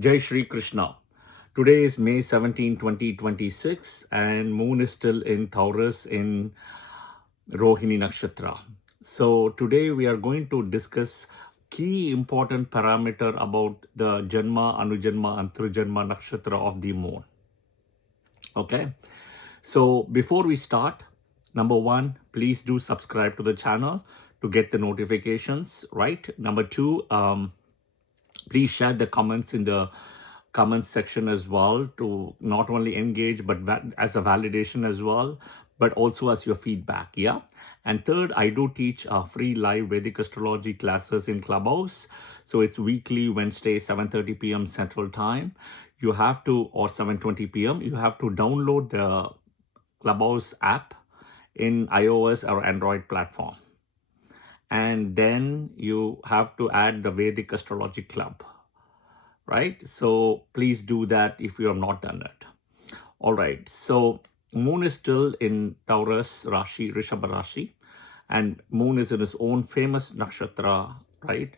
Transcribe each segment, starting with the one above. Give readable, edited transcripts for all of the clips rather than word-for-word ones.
Jai Shri Krishna. Today is May 17, 2026, and moon is still in Taurus in Rohini Nakshatra. So today we are going to discuss key important parameter about the Janma, Anujanma and Trijanma Nakshatra of the moon. Okay. So before we start, number one, please do subscribe to the channel to get the notifications, right? Number two, please share the comments in the comments section as well to not only engage but as a validation as well, but also as your feedback. Yeah. And third, I do teach free live Vedic astrology classes in Clubhouse. So it's weekly Wednesday, 7:30 p.m. Central Time. You have to, or 7:20 p.m. You have to download the Clubhouse app in iOS or Android platform. And then you have to add the Vedic Astrology Club, right? So please do that if you have not done it. All right. So moon is still in Taurus Rashi, Rishabha Rashi, and moon is in its own famous nakshatra, right?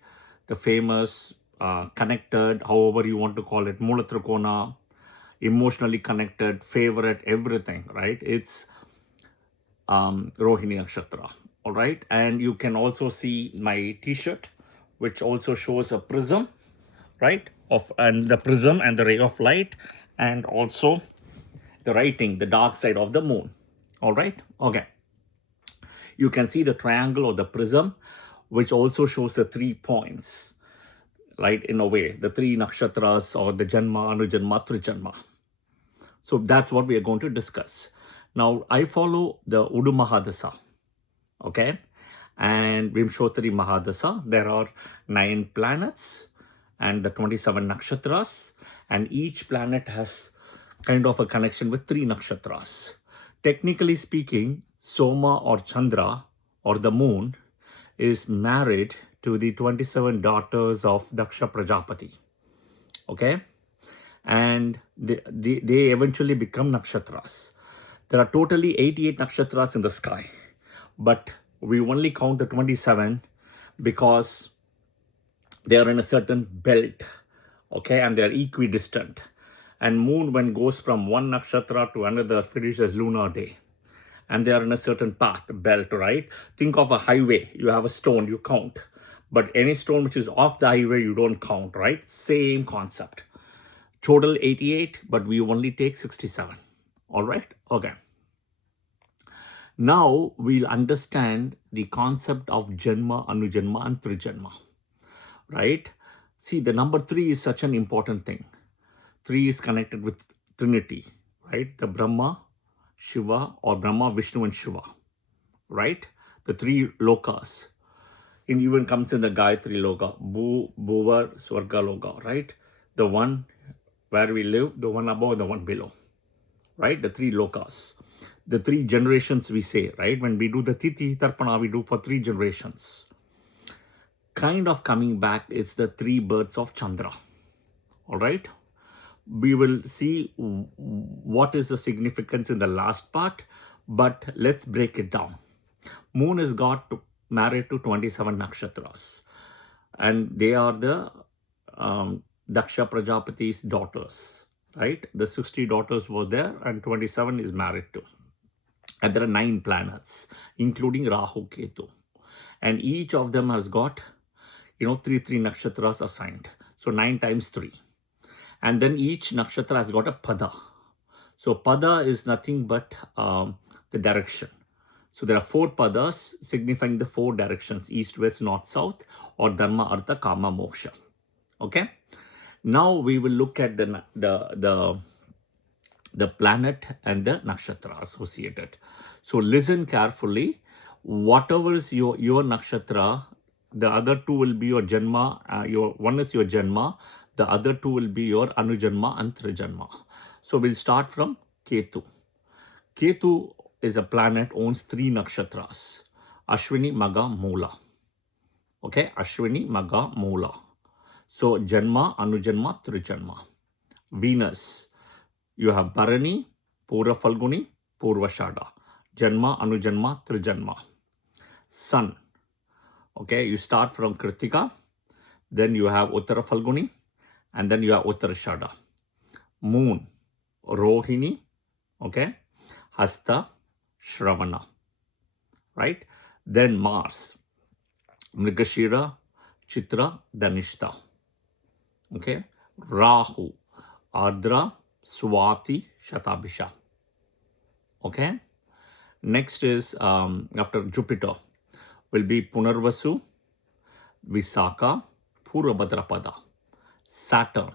The famous connected, however you want to call it, Mula Trikona, emotionally connected, favorite, everything, right? It's Rohini Nakshatra. All right. And you can also see my t-shirt, which also shows a prism, right? And the prism and the ray of light, and also the writing, the dark side of the moon. All right. Okay. You can see the triangle or the prism, which also shows the 3 points, right? In a way, the 3 nakshatras or the Janma, Anujanma, Trijanma. So that's what we are going to discuss. Now, I follow the Udu Mahadasa, okay? And Vimshottari Mahadasa. There are 9 planets and the 27 nakshatras, and each planet has kind of a connection with 3 nakshatras. Technically speaking, Soma or Chandra or the moon is married to the 27 daughters of Daksha Prajapati, okay? And they eventually become nakshatras. There are totally 88 nakshatras in the sky, but we only count the 27 because they are in a certain belt, okay, and they are equidistant. And moon, when goes from one nakshatra to another, finishes lunar day, and they are in a certain path, belt, right? Think of a highway. You have a stone, you count, but any stone which is off the highway, you don't count, right? Same concept. Total 88, but we only take 67. All right. Okay. Now we'll understand the concept of Janma, Anujanma and Trijanma, right? See, the number 3 is such an important thing. 3 is connected with Trinity, right? The Brahma, Shiva, or Brahma, Vishnu and Shiva, right? The 3 lokas. It even comes in the Gayatri Loka, Bhuvar, Swarga Loka, right? The one where we live, the one above, the one below, right? The 3 lokas. The 3 generations we say, right? When we do the Tithi Tarpana, we do for 3 generations. Kind of coming back, it's the 3 births of Chandra, all right? We will see what is the significance in the last part, but let's break it down. Moon is married to 27 nakshatras, and they are the Daksha Prajapati's daughters, right? The 60 daughters were there, and 27 is married to. And there are 9 planets, including Rahu, Ketu. And each of them has got, 3 nakshatras assigned. So 9 times 3. And then each nakshatra has got a pada. So pada is nothing but the direction. So there are 4 padas signifying the 4 directions, east, west, north, south, or dharma, artha, kama, moksha. Okay. Now we will look at the planet and the nakshatra associated. So listen carefully. Whatever is your nakshatra, the other 2 will be your janma. One is your janma. The other 2 will be your anujanma and trijanma. So we'll start from Ketu. Ketu is a planet, owns 3 nakshatras. Ashwini, Magha, Mula. Okay, Ashwini, Magha, Mula. So Janma, Anujanma, Trijanma. Venus, you have Bharani, Pura Falguni, Purvashada. Janma, Anujanma, Trijanma. Sun, okay, you start from Kritika, then you have Uttara Falguni, And then you have Uttarashada. Moon, Rohini, okay, Hasta, Shravana, right? Then Mars, Mrigashira, Chitra, Dhanishta, okay? Rahu, Ardra, Swati, Shatabhisha, okay? Next is after Jupiter will be Punarvasu, Visakha, Purabhadrapada, Saturn,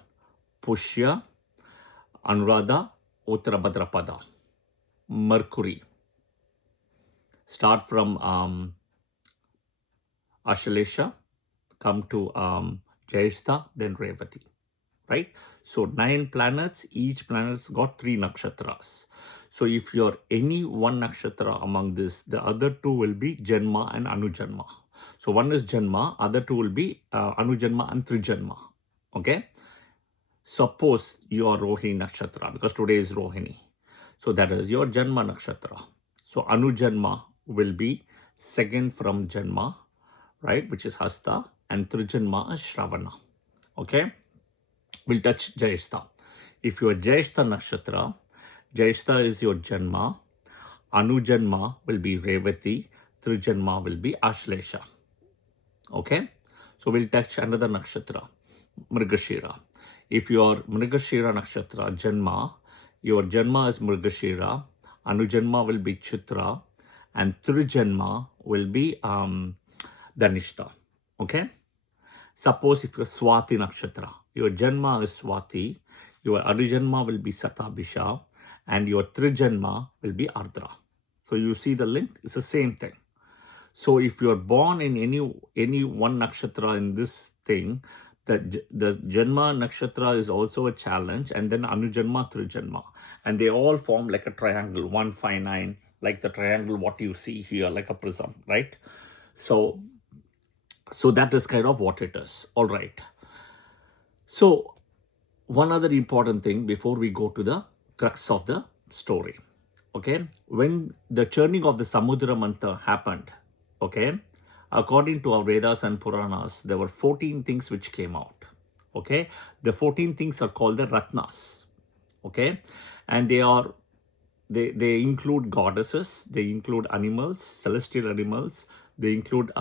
Pushya, Anuradha, Uttarabhadrapada, Mercury. Start from Ashalesha, come to Jyeshta, then Revati, right? So 9 planets, each planet's got 3 nakshatras. So if you're any one nakshatra among this, the other 2 will be Janma and Anujanma. So one is Janma, other 2 will be Anujanma and Trijanma, okay? Suppose you are Rohini nakshatra, because today is Rohini. So that is your Janma nakshatra. So Anujanma will be second from Janma, right, which is Hasta, and Trijanma is Shravana, okay? We'll touch Jyeshta. If you are Jyeshta nakshatra, Jyeshta is your Janma, Anujanma will be Revati, Trijanma will be Ashlesha, okay? So we'll touch another nakshatra, Mrigashira. If you are Mrigashira nakshatra, Janma, your Janma is Mrigashira, Anujanma will be Chitra, and Trijanma will be Dhanishta, okay? Suppose if you're Swati nakshatra, your Janma is Swati, your Anujanma will be Satabhisha, and your Trijanma will be Ardra. So you see the link, it's the same thing. So if you are born in any one nakshatra in this thing, the Janma nakshatra is also a challenge, and then Anujanma, Trijanma, and they all form like a triangle, 1, 5, 9, like the triangle what you see here, like a prism, right? So that is kind of what it is. All right. So one other important thing before we go to the crux of the story, okay? When the churning of the Samudra Mantha happened, okay, according to our Vedas and Puranas, there were 14 things which came out, okay? The 14 things are called the Ratnas, okay? And they include goddesses, they include animals, celestial animals, they include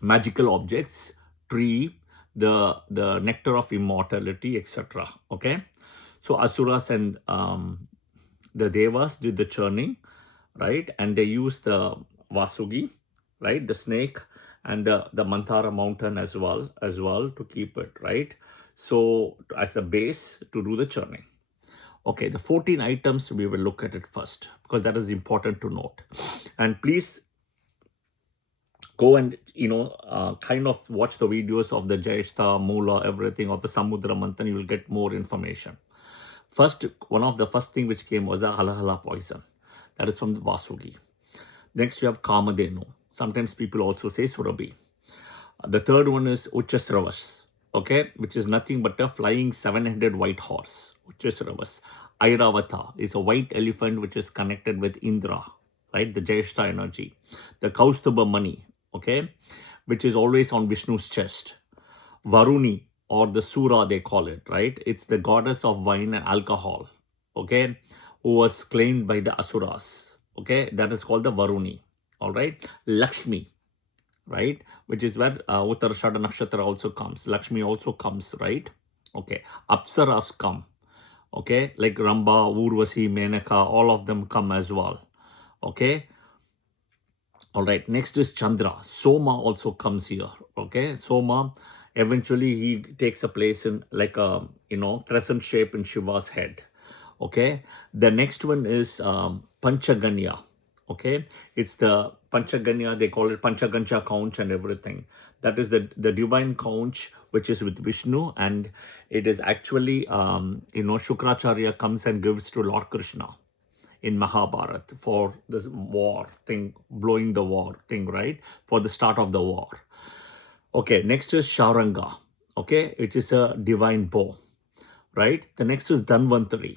magical objects, tree, the nectar of immortality, etc. Okay, so Asuras and the Devas did the churning, right? And they used the Vasugi, right, the snake, and the Manthara mountain as well to keep it, right? So as the base to do the churning. Okay, the 14 items we will look at it first, because that is important to note. And please go and kind of watch the videos of the Jyeshta, Mula, everything of the Samudra Manthan. You will get more information. First, one of the first thing which came was a halahala poison. That is from the Vasugi. Next, you have Kamadenu. Sometimes people also say Surabhi. The third one is Uchasravas, okay, which is nothing but a flying 7-headed white horse. Uchasravas. Airavata is a white elephant which is connected with Indra, right, the Jyeshta energy. The Kaustubha money, okay, which is always on Vishnu's chest. Varuni, or the Sura they call it, right? It's the goddess of wine and alcohol, okay, who was claimed by the Asuras, okay? That is called the Varuni, all right? Lakshmi, right, which is where Uttarashada Nakshatra also comes. Lakshmi also comes, right? Okay, Apsaras come, okay, like Ramba, Urvasi, Menaka, all of them come as well, okay? All right, next is Chandra. Soma also comes here, okay? Soma, eventually he takes a place in like a, crescent shape in Shiva's head, okay? The next one is Panchaganya, okay? It's the Panchaganya, they call it Panchagancha conch and everything. That is the divine conch which is with Vishnu, and it is actually, Shukracharya comes and gives to Lord Krishna in Mahabharat for this war thing, blowing the war thing, right? For the start of the war. Okay, next is Sharanga, okay? It is a divine bow, right? The next is Dhanvantari.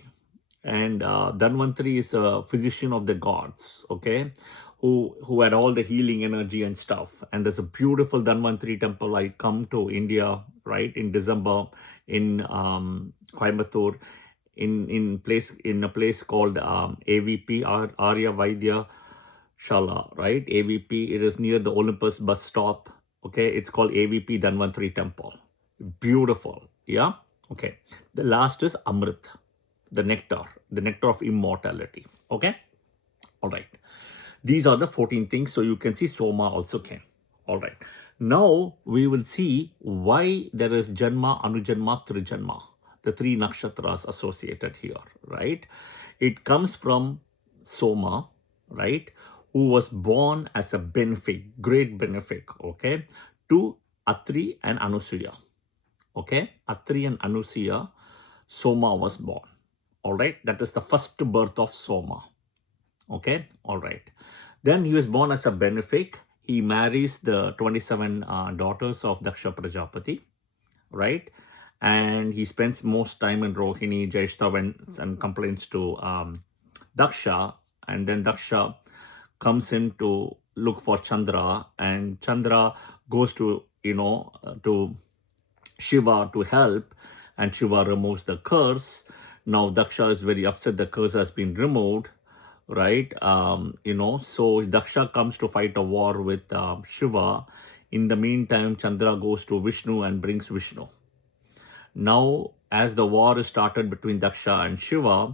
And Dhanvantari is a physician of the gods, okay? who had all the healing energy and stuff. And there's a beautiful Janma-Tri temple. I come to India, right, in December in Coimbatore, in a place called AVP, Arya Vaidya Shala, right? AVP. It is near the Olympus bus stop. Okay, it's called AVP Janma-Tri temple. Beautiful, yeah. Okay, the last is Amrit, the nectar of immortality. Okay, all right. These are the 14 things. So you can see Soma also came. All right. Now we will see why there is Janma, Anujanma, Trijanma, the three nakshatras associated here, right? It comes from Soma, right, who was born as a benefic, great benefic, okay, to Atri and Anusuya. Okay, Atri and Anusuya, Soma was born. All right, that is the first birth of Soma. Okay, all right. Then he was born as a benefic. He marries the 27 daughters of Daksha Prajapati, right? And he spends most time in Rohini, Jyeshta, and complains to Daksha. And then Daksha comes in to look for Chandra, and Chandra goes to, to Shiva to help, and Shiva removes the curse. Now Daksha is very upset the curse has been removed, right? So Daksha comes to fight a war with Shiva. In the meantime, Chandra goes to Vishnu and brings Vishnu. Now, as the war is started between Daksha and Shiva,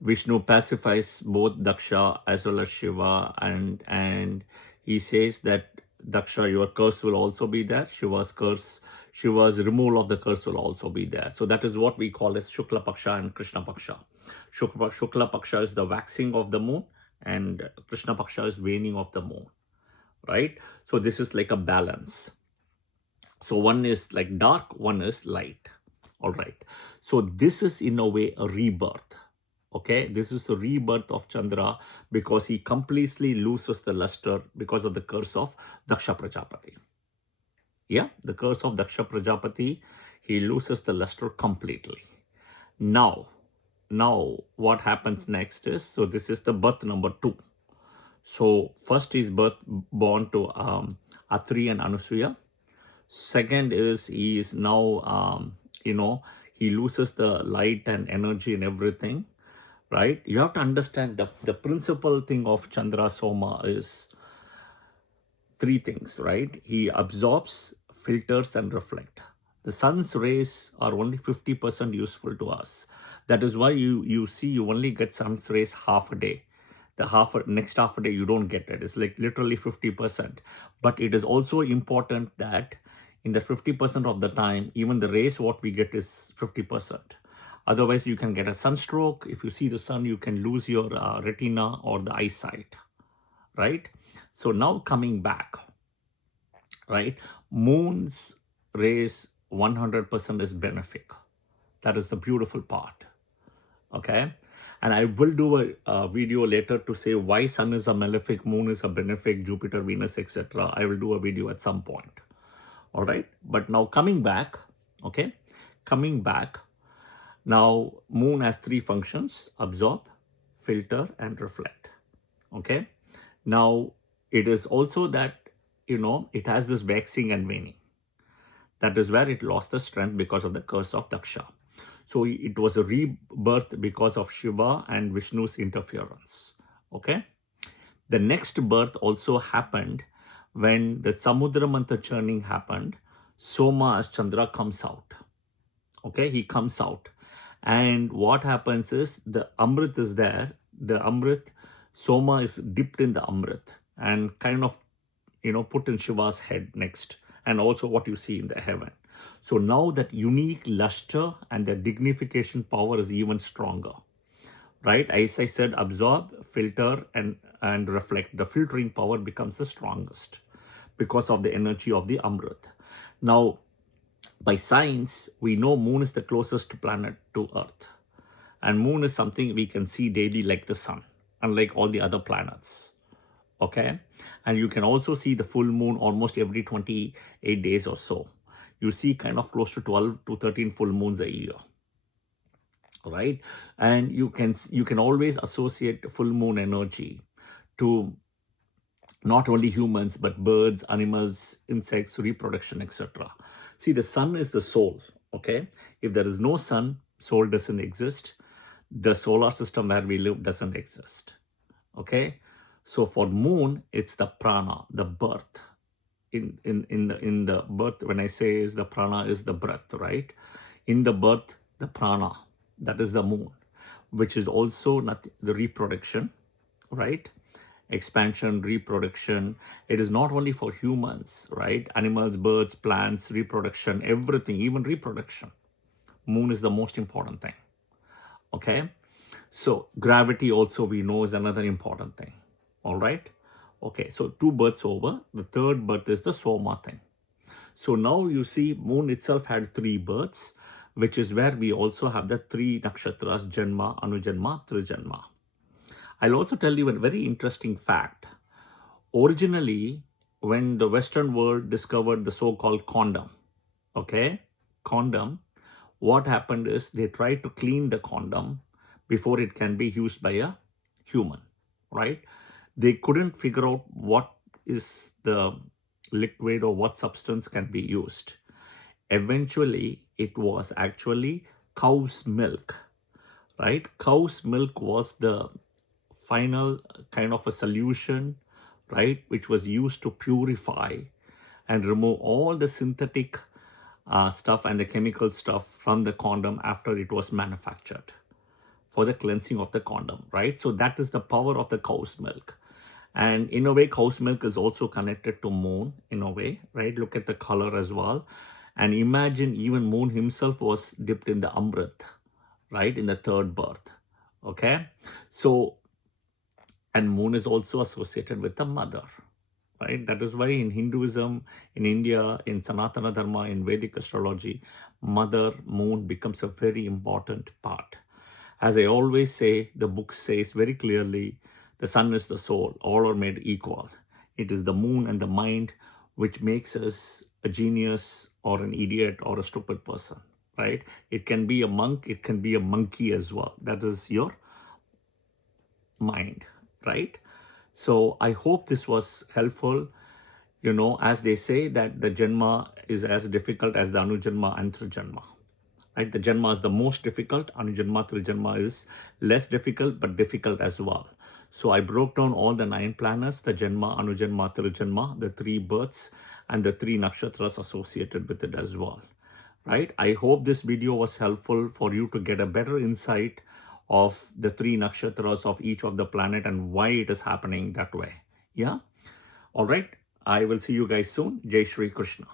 Vishnu pacifies both Daksha as well as Shiva, and he says that Daksha, your curse will also be there. Shiva's removal of the curse will also be there. So that is what we call as Shukla Paksha and Krishna Paksha. Shukla Paksha is the waxing of the moon, and Krishna Paksha is waning of the moon, right? So this is like a balance. So one is like dark, one is light. All right. So this is in a way a rebirth. Okay, this is the rebirth of Chandra because he completely loses the luster because of the curse of Daksha Prajapati. Yeah, the curse of Daksha Prajapati, he loses the luster completely. Now what happens next is, so this is the birth number 2. So first is born to Atri and Anusuya. Second is he is now, he loses the light and energy and everything. Right? You have to understand the principal thing of Chandra Soma is 3 things, right? He absorbs, filters, and reflect. The sun's rays are only 50% useful to us. That is why you see you only get sun's rays half a day. The next half a day you don't get it. It's like literally 50%. But it is also important that in the 50% of the time, even the rays what we get is 50%. Otherwise, you can get a sunstroke. If you see the sun, you can lose your retina or the eyesight, right? So now coming back, right? Moon's rays 100% is benefic. That is the beautiful part, okay? And I will do a video later to say why sun is a malefic, moon is a benefic, Jupiter, Venus, etc. I will do a video at some point, all right? But now coming back, okay? Coming back, now, moon has 3 functions: absorb, filter, and reflect. Okay. Now, it is also that, it has this waxing and waning. That is where it lost the strength because of the curse of Daksha. So, it was a rebirth because of Shiva and Vishnu's interference. Okay. The next birth also happened when the Samudra Mantha churning happened. Soma as Chandra comes out. Okay. He comes out. And what happens is the Amrit is there. The Amrit, Soma is dipped in the Amrit and kind of, put in Shiva's head next. And also what you see in the heaven. So now that unique luster and the dignification power is even stronger. Right? As I said, absorb, filter, and reflect. The filtering power becomes the strongest because of the energy of the Amrit. Now, by science, we know moon is the closest planet to Earth. And moon is something we can see daily like the sun, unlike all the other planets. Okay? And you can also see the full moon almost every 28 days or so. You see kind of close to 12 to 13 full moons a year. Right? And you can always associate full moon energy to not only humans, but birds, animals, insects, reproduction, etc. See, the sun is the soul, okay? If there is no sun, soul doesn't exist. The solar system where we live doesn't exist, okay? So for moon, it's the prana, the birth. In the birth, when I say is the prana is the breath, right? In the birth, the prana, that is the moon, which is also not the reproduction, right? Expansion, reproduction. It is not only for humans, right? Animals, birds, plants, reproduction, everything, even reproduction. Moon is the most important thing, okay? So gravity also we know is another important thing, all right? Okay, so 2 births over. The third birth is the Soma thing. So now you see moon itself had 3 births, which is where we also have the 3 nakshatras, Janma, Anu Janma, Tri Janma. I'll also tell you a very interesting fact. Originally, when the Western world discovered the so-called condom, okay, condom, what happened is they tried to clean the condom before it can be used by a human, right? They couldn't figure out what is the liquid or what substance can be used. Eventually, it was actually cow's milk, right? Cow's milk was the final kind of a solution, right, which was used to purify and remove all the synthetic stuff and the chemical stuff from the condom after it was manufactured for the cleansing of the condom, right? So that is the power of the cow's milk. And in a way, cow's milk is also connected to moon in a way, right? Look at the color as well. And imagine even moon himself was dipped in the amrit, right, in the third birth, okay? So, and moon is also associated with the mother, right? That is why in Hinduism, in India, in Sanatana Dharma, in Vedic astrology, mother moon becomes a very important part. As I always say, the book says very clearly, the sun is the soul, all are made equal. It is the moon and the mind which makes us a genius or an idiot or a stupid person, right? It can be a monk, it can be a monkey as well. That is your mind, right? So I hope this was helpful. You know, as they say that the Janma is as difficult as the Anu Janma and Tri Janma. Right? The Janma is the most difficult. Anu Janma, Tri Janma is less difficult, but difficult as well. So I broke down all the 9 planets, the Janma, Anu Janma, Tri Janma, the 3 births, and the 3 nakshatras associated with it as well. Right? I hope this video was helpful for you to get a better insight of the 3 nakshatras of each of the planet and why it is happening that way. Yeah? All right. I will see you guys soon. Jai Shri Krishna.